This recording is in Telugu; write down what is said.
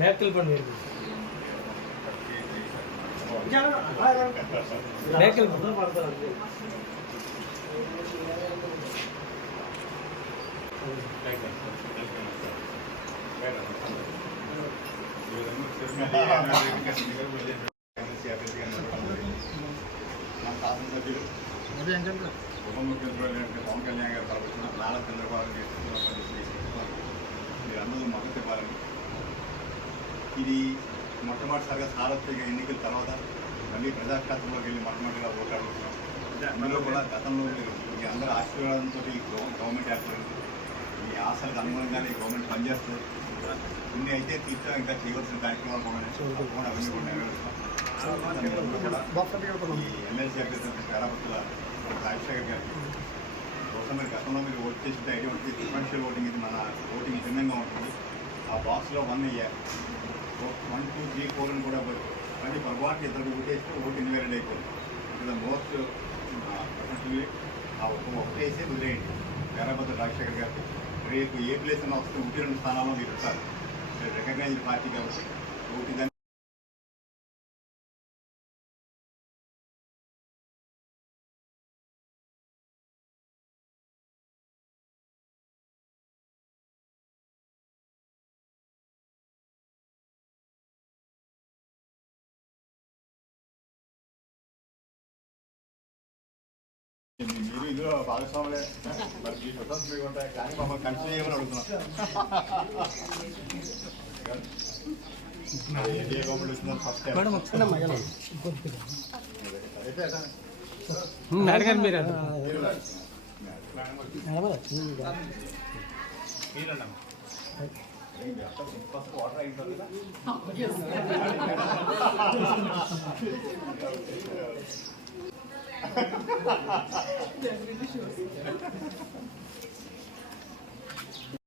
బ్యాక్ వెళ్ళిపోండి బ్యాక్ వెళ్ళిపోండి ఉప ముఖ్యమంత్రి పవన్ కళ్యాణ్ గారు తరపున నారా చంద్రబాబు మీరందరూ మద్దతు ఇవ్వాలని. ఇది మొట్టమొదటిసారిగా సార్వత్రిక ఎన్నికల తర్వాత మళ్ళీ ప్రజాక్షేత్రంలోకి వెళ్ళి మొట్టమొదటిగా ఓటు అడుగుతున్నాం. అందులో కూడా గతంలో మీ అందరూ ఆశీర్వాదంతో గవర్నమెంట్ ఏర్పడింది. మీ ఆశలకు అనుగుణంగానే గవర్నమెంట్ పనిచేస్తుంది. కొన్ని అయితే తీర్చా ఇంకా చేయవలసిన కార్యక్రమాలు కూడా అవన్నీ కూడా నెరవేరుస్తాం. ఈ ఎమ్మెల్సీ అభ్యర్థి పేరాపత్రుల రాజశేఖర్ గారికి కోసం మీరు గతంలో మీరు ఓటు చేసిన ఐడియా ఉంటుంది. డిఫరెన్షియల్ ఓటింగ్ ఇది మన ఓటింగ్ భిన్నంగా ఉంటుంది. ఆ బాక్స్లో 1 వేయాలి. 1, 2, 3, 4 అని కూడా మళ్ళీ పొరపాటు ఇద్దరు ఓటేస్తే ఓటు ఇన్వాలిడ్ అయిపోతుంది. ఇక్కడ మోస్ట్ ప్రొఫెషనల్లీ ఆ ఒకటి వేసి వదిలేయండి. పేరాపత్రుల రాజశేఖర్ గారికి రేపు ఏ ప్లేస్ అయినా వస్తే 1-2 స్థానాల్లో మీరు ఇస్తారు. రికగ్నైజ్డ్ పార్టీ కాబట్టి ఓటు మీరు ఇందులో భాగస్వాములే. మరి మీ స్వతంత్రం ఉంటాయి కానీ మమ్మల్ని కన్సిడర్ చేయమని అడుగుతున్నాం. ఎన్డీఏ గవర్నమెంట్ వచ్చిన ఫస్ట్ వాటర్ అయిపోతుంది కదా.